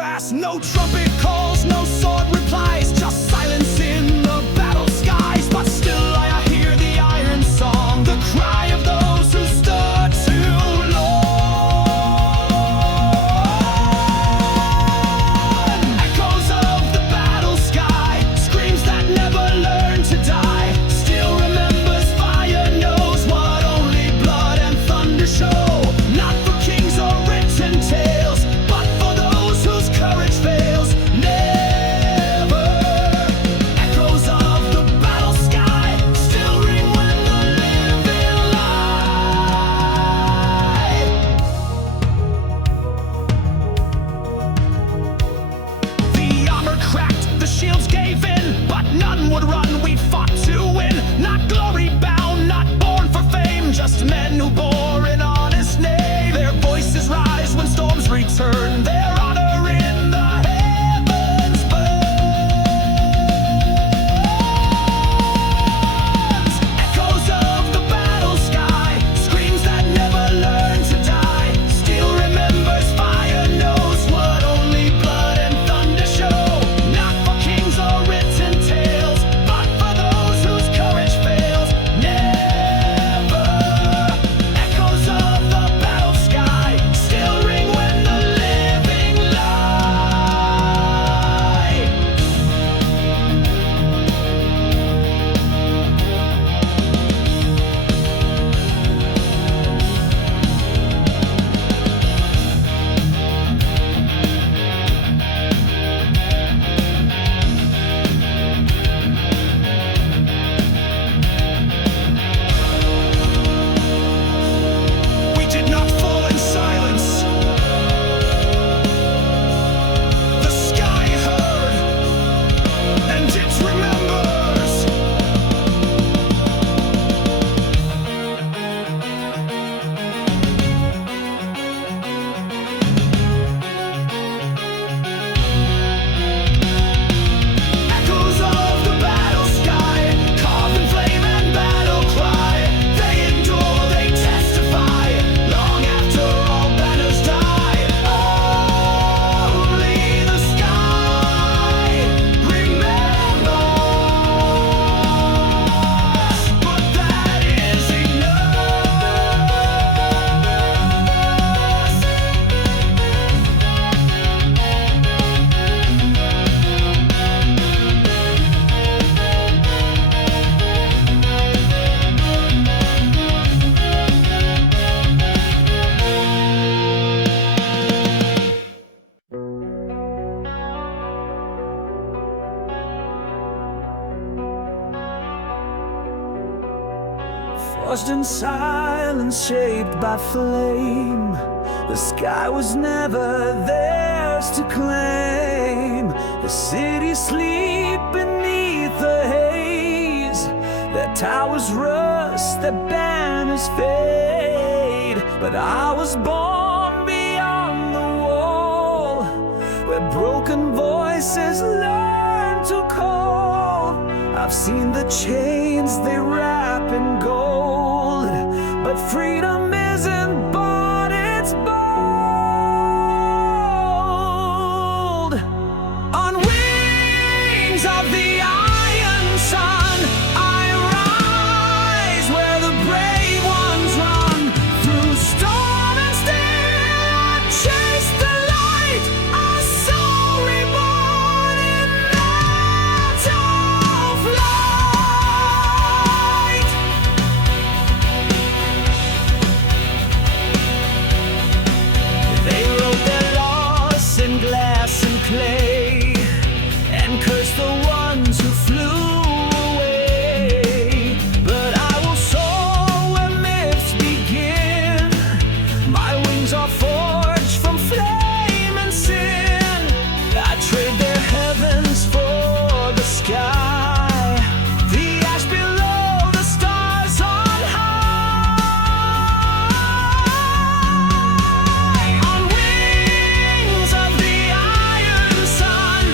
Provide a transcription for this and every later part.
grass, no trumpet calls, no sword replies, just silence in the battle skies. But still I hear the iron song, the cry of those who stood too long. Echoes of the battle sky, screams that never learn to die. Still remembers fire, knows what only blood and thunder show. Not for kings or written tales, but for those whose courage fails. Never. Echoes of the battle sky still ring when the living lie. The armor cracked, the shields gave in, but none would run. We fought to win, not glory bound, not born for fame, just men who bore an honest name. Their voices rise when storms return, their honor in the heavens burns. Echoes of the battle sky, screams that never learn to die. Still remembers fire, knows what only blood and thunder show. Not for kings or written tales, but for those whose courage fails. Never. Echoes of the battle sky still ring when the living lie. We did not fall in silence. The sky heard, and it remembers. Echoes of the battle sky, carved in flame and battle cry. They endure, they testify, long after all banners die. Only the sky remembers, but that is forged in silence, shaped by flame. The sky was never theirs to claim. The city sleep beneath the haze. Their towers rust, their banners fade. But I was born beyond the wall, where broken voices learn to call. I've seen the chains they wrap in gold, but freedom isn't bought, it's bold. On wings of the iron sun, I rise where the brave ones run. Through storm and steel, I chase the light, a soul reborn in metal flight. They wrote their loss in glass and clay, and cursed the ones who flew away. But I will soar where myths begin. My wings are forged from flame and sin. I trade their heavens for the sky, the ash below, the stars on high. On wings of the iron sun,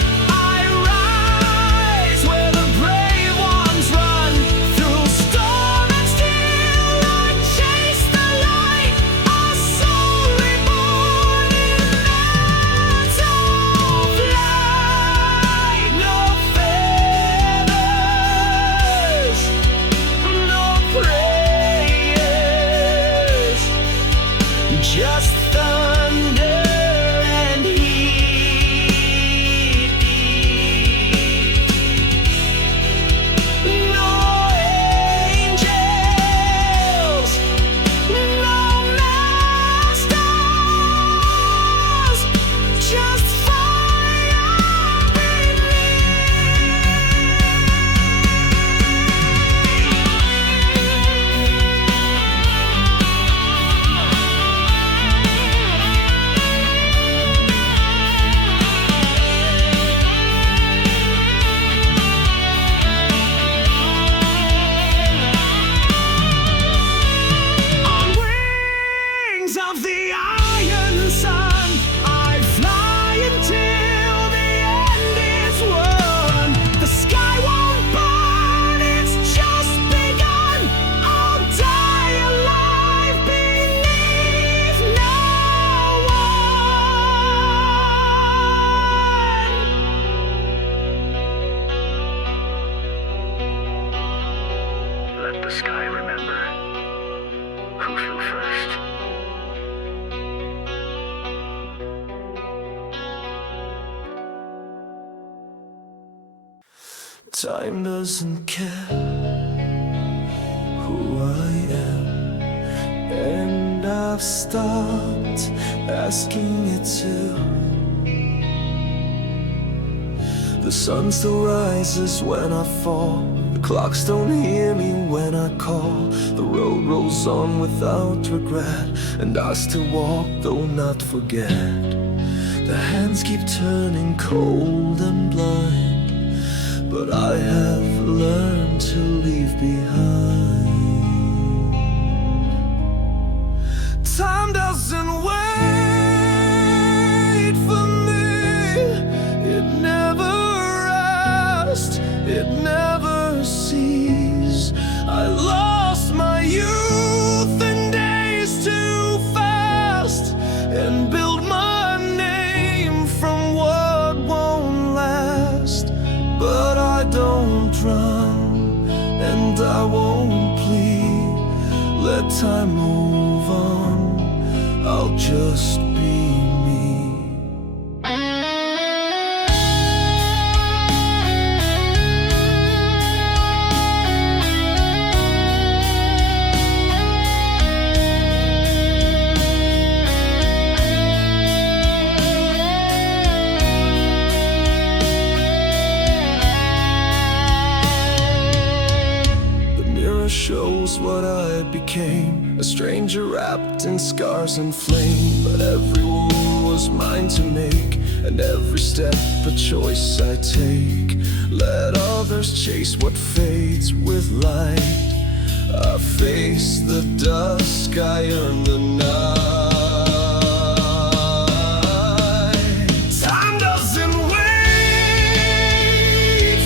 Time doesn't care who I am, and I've stopped asking it to. The sun still rises when I fall, the clocks don't hear me when I call. The road rolls on without regret, and I still walk though not forget. The hands keep turning cold and blind, but I have learned to leave behind. Time doesn't wait for me, it never rests, it never ceases. I lost my youth in days too fast, and built my name from what won't last. But I don't run, and I won't plead. Let time move on, I'll just be me. Shows what I became, a stranger wrapped in scars and flame. But every wound was mine to make, and every step a choice I take. Let others chase what fades with light. I face the dusk, I earn the night. Time doesn't wait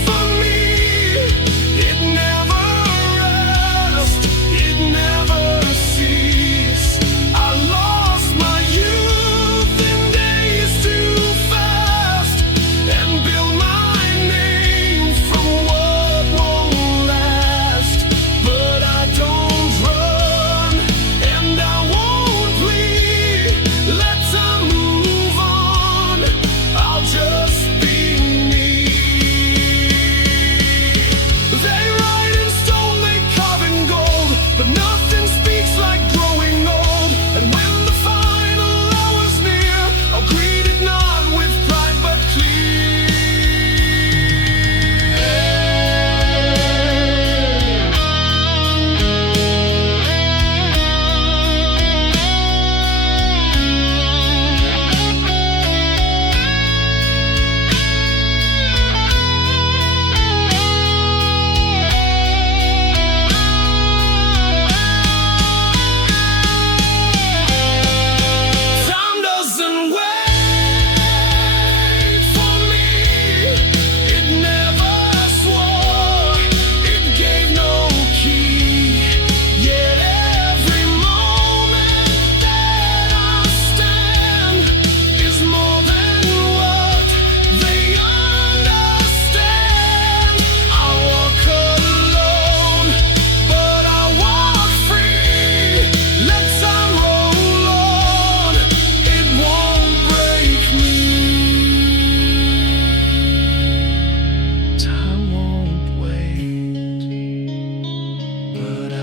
for me, it never rests, it never ceases. I lost my youth in days too fast, and built my name from what won't last. But I don't run, and I won't plead. Let time move on, I'll just be me. They write in stone, they carve in gold, but nothing speaks like growing old. And when the final hour's near, I'll greet it not with pride but clear. Time doesn't wait for me, it never swore, it gave no key. Yet every moment that I stand is more than what they understand. I walk alone, but I walk free. Let time roll on, it won't break me. Time won't wait, but I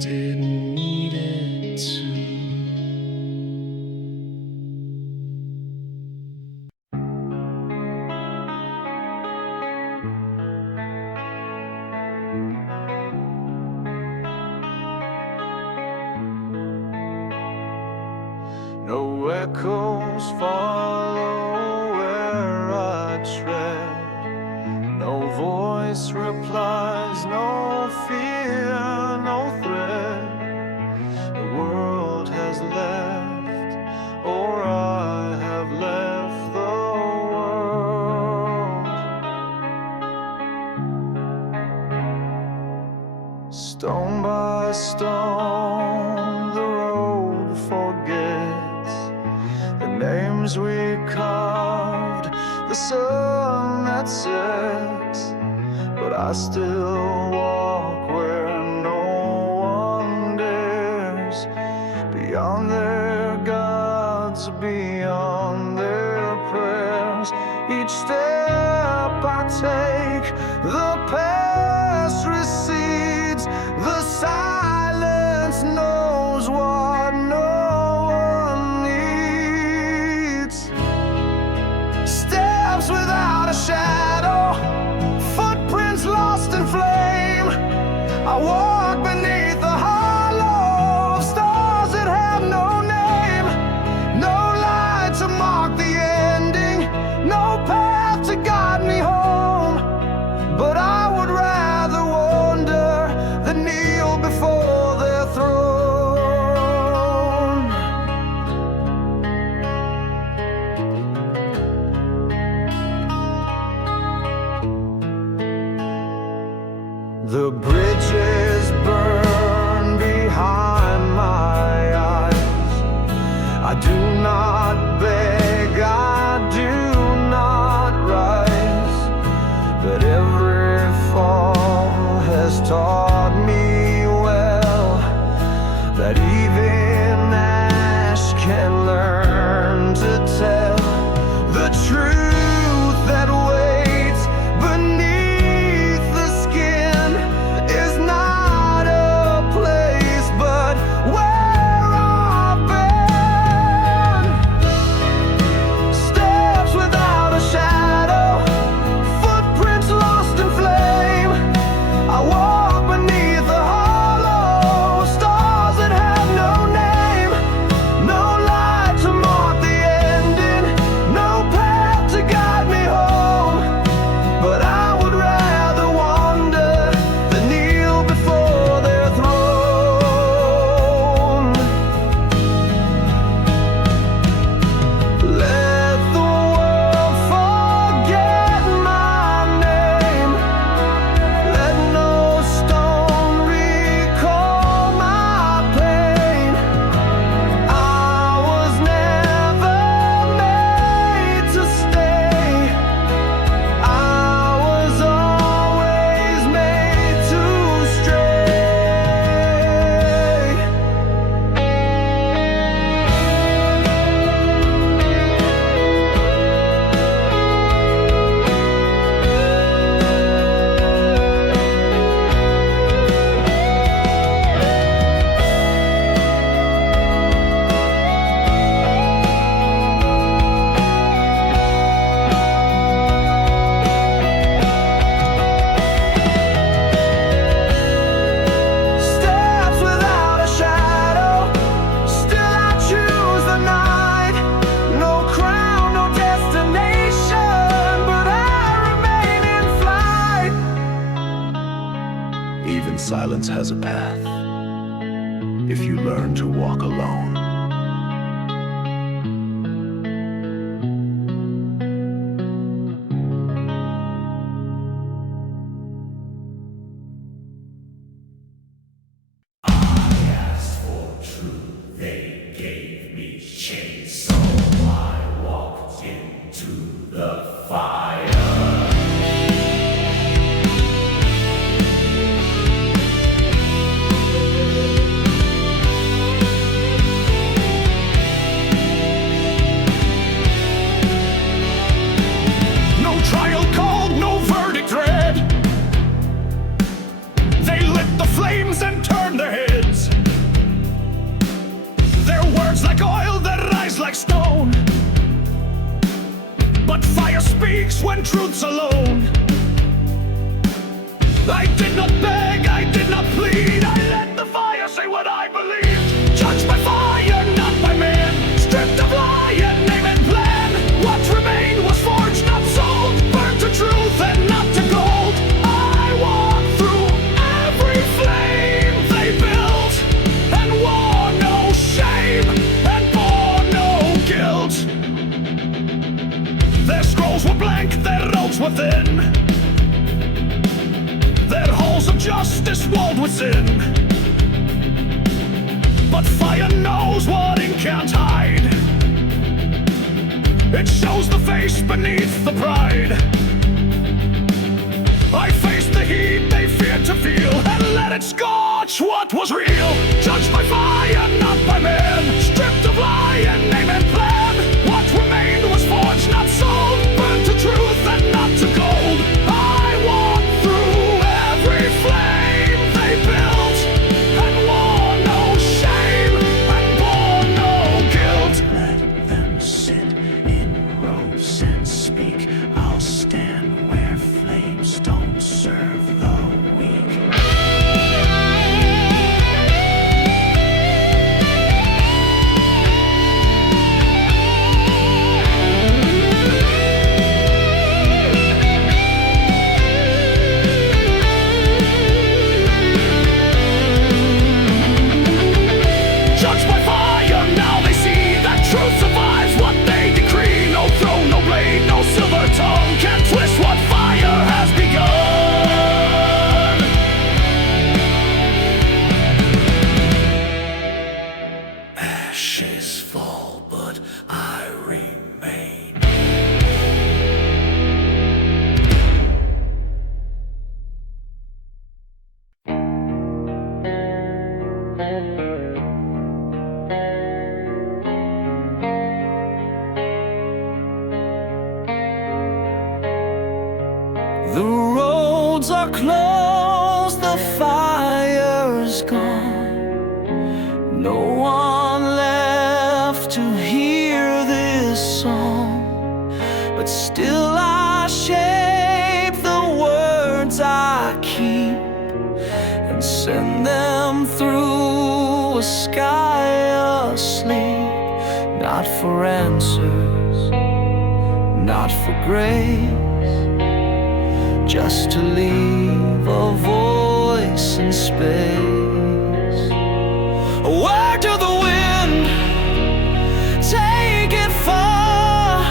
didn't need it to. No echoes follow where I tread, no voice replies, no fear, no threat. The world has left, or I have left the world. Stone by stone, the road forgets the names we carved, the sun that sets. But I still walk where no one dares, beyond their gods, beyond their prayers. Each step I take, the past recedes, the silence knows what no one needs. Steps without a shadow, footprints lost in flame. I walk beneath the hollow of stars that have no name. No light to mark the ending, no path to guide me home. But I would rather wander than kneel before their throne. The bridges burn behind my eyes. I do not beg, I do not rise, but every fall has taught me well that even ash can learn to tell the truth that waits beneath the skin is not a place but where I've been. Steps without a shadow, footprints lost in flame. I walk beneath the hollow stars that have no name. No light to mark the ending, no path to guide me home. But I would rather wander than kneel before their throne. Let the world forget my name. Let no stone recall my pain. I was never made to stay. I was always made to stray. Steps without a shadow, still I choose the night. No crown, no destination, but I remain in flight. Even silence has a path, if you learn to walk alone. No trial called, no verdict read. They lit the flames and turned their heads. Their words like oil that rise like stone. But fire speaks when truth's alone. I did not beg, I did not plead. I let the fire say what I believed. Judged by fire, not by man. Stripped of lie and name and plan. What remained was forged, not sold. Burned to truth and not to gold. I walked through every flame they built, and wore no shame and bore no guilt. Their scrolls were blank, their notes were thin. Their halls of justice walled with sin. But fire knows what ink can't hide. It shows the face beneath the pride. I faced the heat they feared to feel, and let it scorch what was real. Judged by fire, not by man. Stripped of lie and name and plan. What remained was forged, not sold. Burned to truth and not to gold. The roads are closed, the fire's gone. No one left to hear this song, but still I shape the words I keep and send them through a sky asleep. Not for answers, not for grace, just to leave a voice in space. A word to the wind, take it far,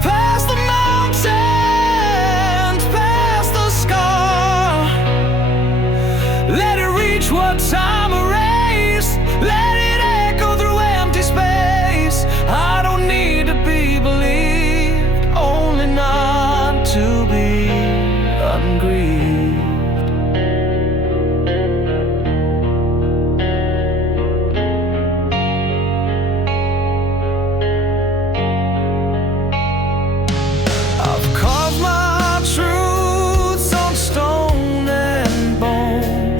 past the mountains, past the scar. Let it reach what time erased, let it echo through empty space. I don't need to be believed, only not to be ungrieved. I've carved my truths on stone and bone,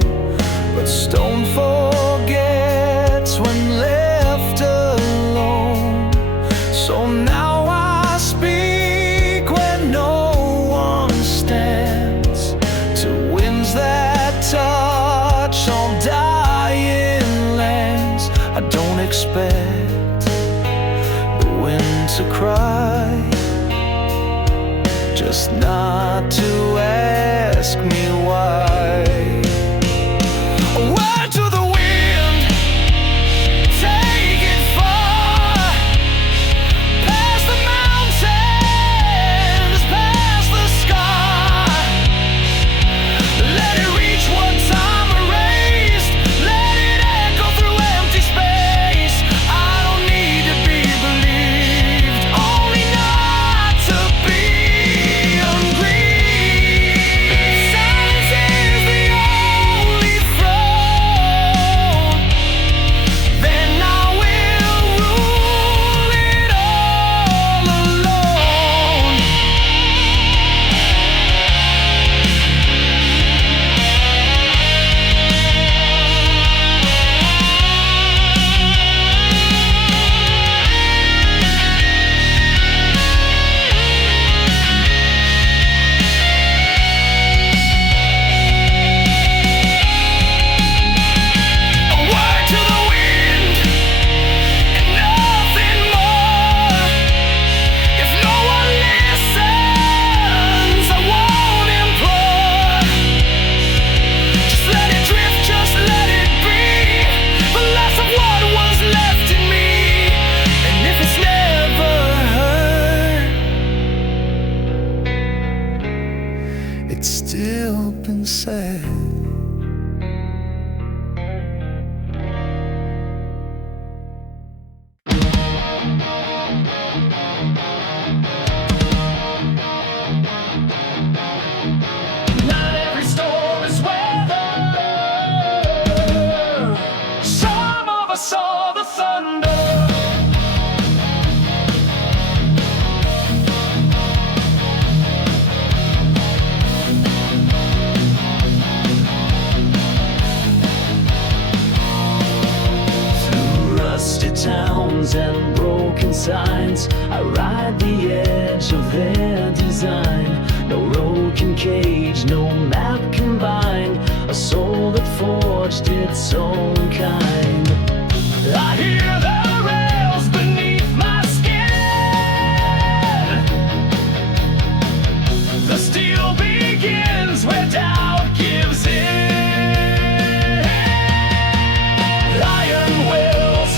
but stone forgets when left alone. So now I speak when no one stands, to winds that touch on dying lands. I don't expect the wind to cry, just not to ask me why. A word to the wind, take it far, past the mountains, past the sky. Let it reach what time erased, let it echo through empty space. I don't need to be believed, only not to be ungrieved. Silence is the only throne, then I will rule it all alone. A word to the wind and nothing more. If no one listens, I won't implore. Just let it drift, just let it be, the last of what was left in me. And if it's never heard, it's still been said. Not every storm is weather. Some of us saw the thunder. Through rusted towns and broken signs, I ride the edge of their design. No road can cage, no map can bind a soul that forged its own kind. I hear the rails beneath my skin. The steel begins where doubt gives in. Iron wills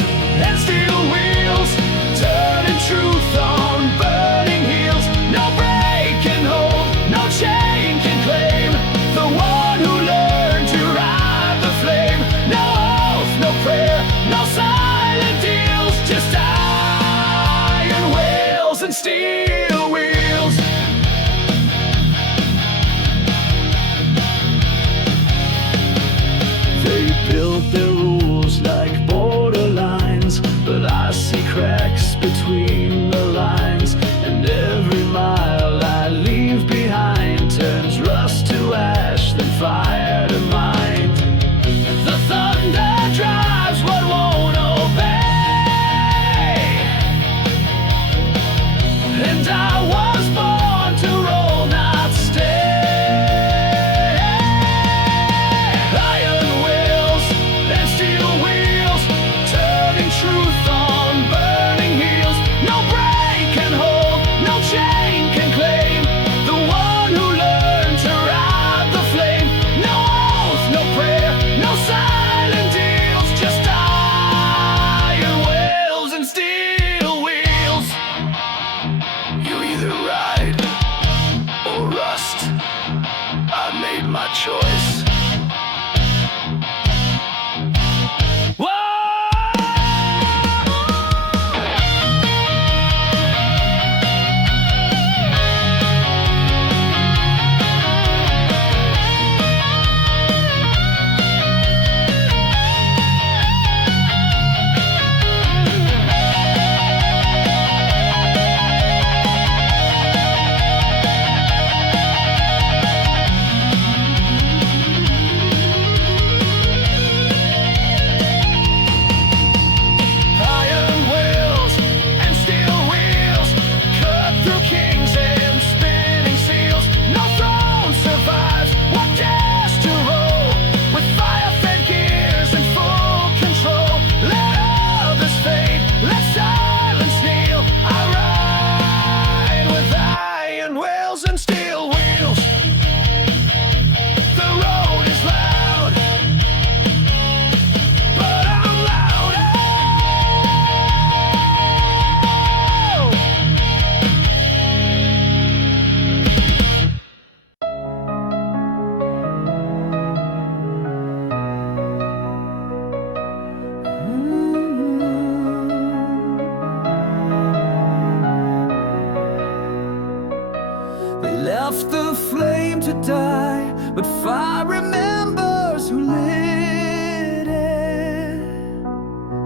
and steel wheels, turning truth on burning heels. No break can hold, no chain can claim the one who learned to ride the flame. No oath, no prayer, no silent deals, just iron wheels and steel wheels. They built their rules like borderlines, but I see cracks between the lines, and every mile I leave behind Either ride or rust. I made my choice. They left the flame to die, but fire remembers who lit it.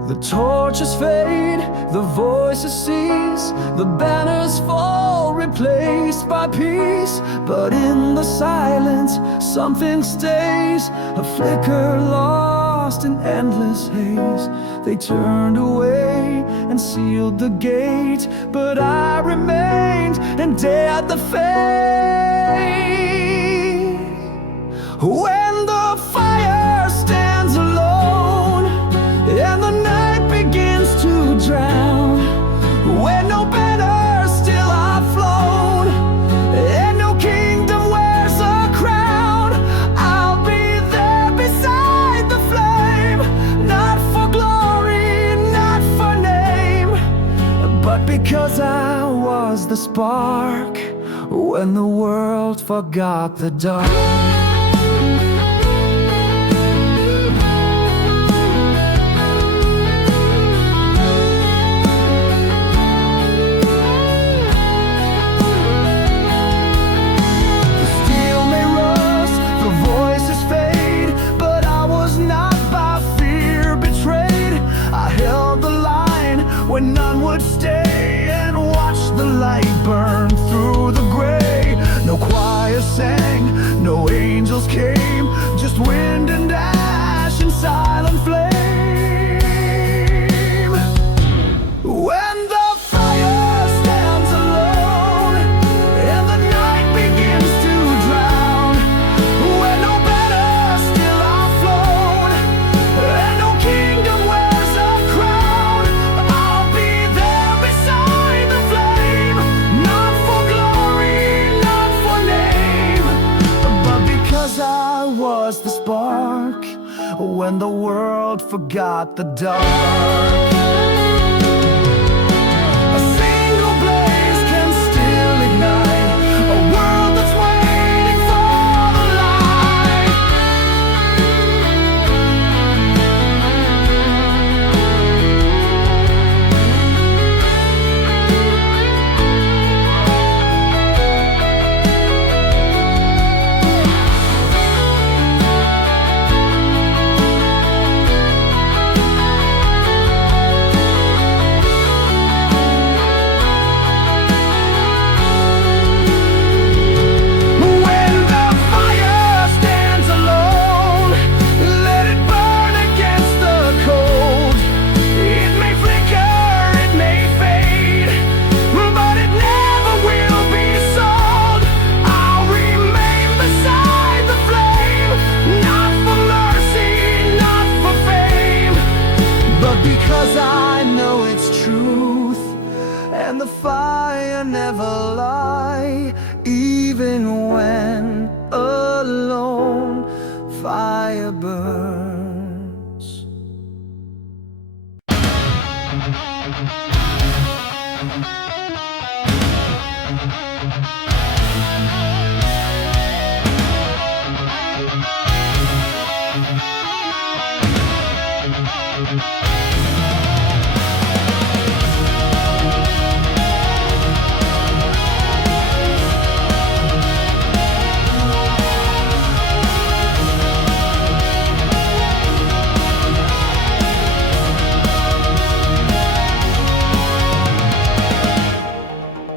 The torches fade, the voices cease, the banners fall, replaced by peace. But in the silence, something stays, a flicker lost in endless haze. They turned away and sealed the gate, but I remained and dared the fate. When the fire stands alone and the night begins to drown, when no banners still are flown and no kingdom wears a crown, I'll be there beside the flame, not for glory, not for name, but because I was the spark when the world forgot the dark. When none would stay, and watch the light burn through the gray. No choir sang, no angels came, just wind and ash and silent flame. When the fire stands alone and the night begins to drown, when no banners still are flown and no kingdom wears a crown, I'll be there beside the flame, not for glory, not for name, but because I was the spark when the world forgot the dark. A single blaze can still ignite a world that's waiting for the light.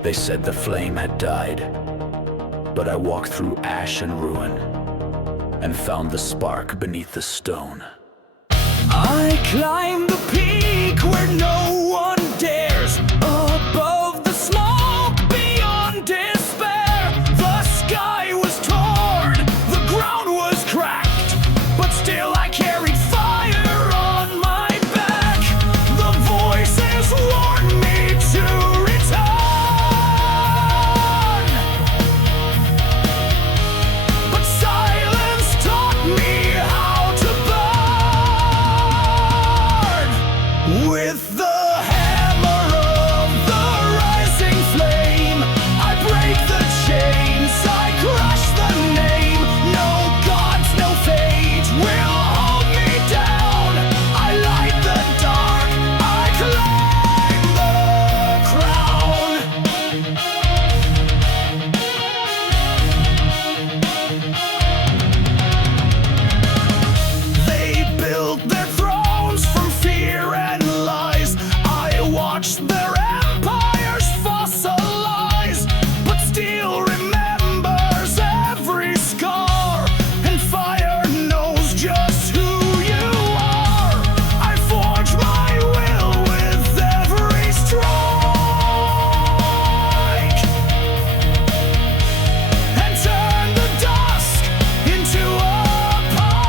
They said the flame had died, but I walked through ash and ruin and found the spark beneath the stone. I climbed the peak where no one dares, above the smoke, beyond despair. The sky was torn, the ground was cracked, but still I carried fire on my back. The voices warned me to return, but silence taught me how to burn. With the hammer of the rising flame, I break the chains, I crush the name. No gods, no fate will hold me down. I light the dark, I climb the crown. They built their thrones from fear and lies. I watched their empires fossilize, but steel remembers every scar, and fire knows just who you are. I forge my will with every strike, and turn the dusk into a pike.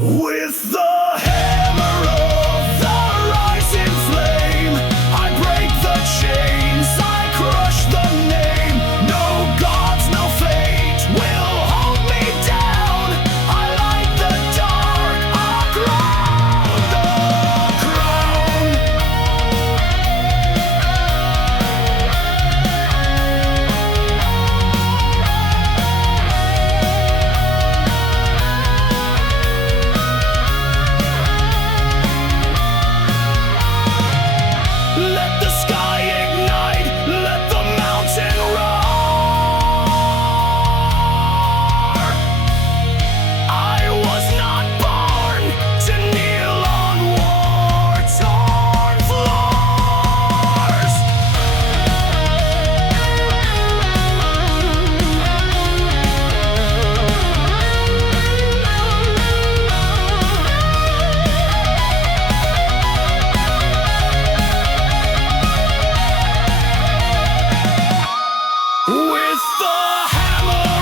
With the hammer of the rising flame, I break the chains, I crush the name. No gods, no fate will hold me down. I light the dark, I crown the crown. Let the sky ignite, let the mountain roar. I was not born to kneel on war-torn floors. With the hammer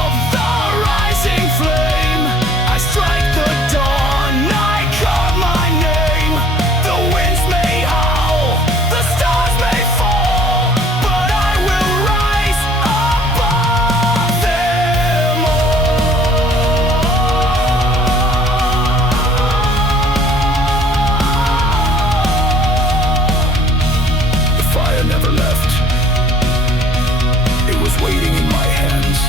of the rising flame, I strike the dawn, I carve my name. The winds may howl, the stars may fall, but I will rise above them all. The fire never left. It was waiting in my hands.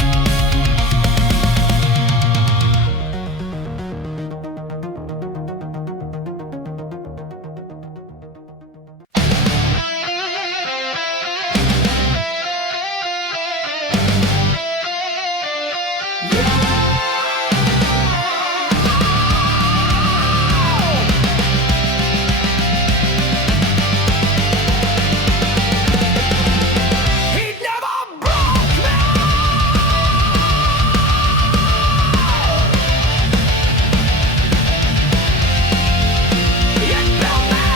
He never broke me. It built me.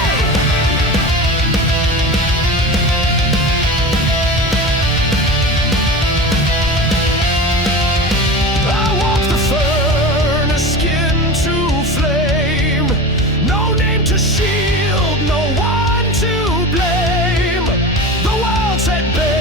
I walk the furnace, skin to flame. No name to shield, no one to blame. The world's at bay.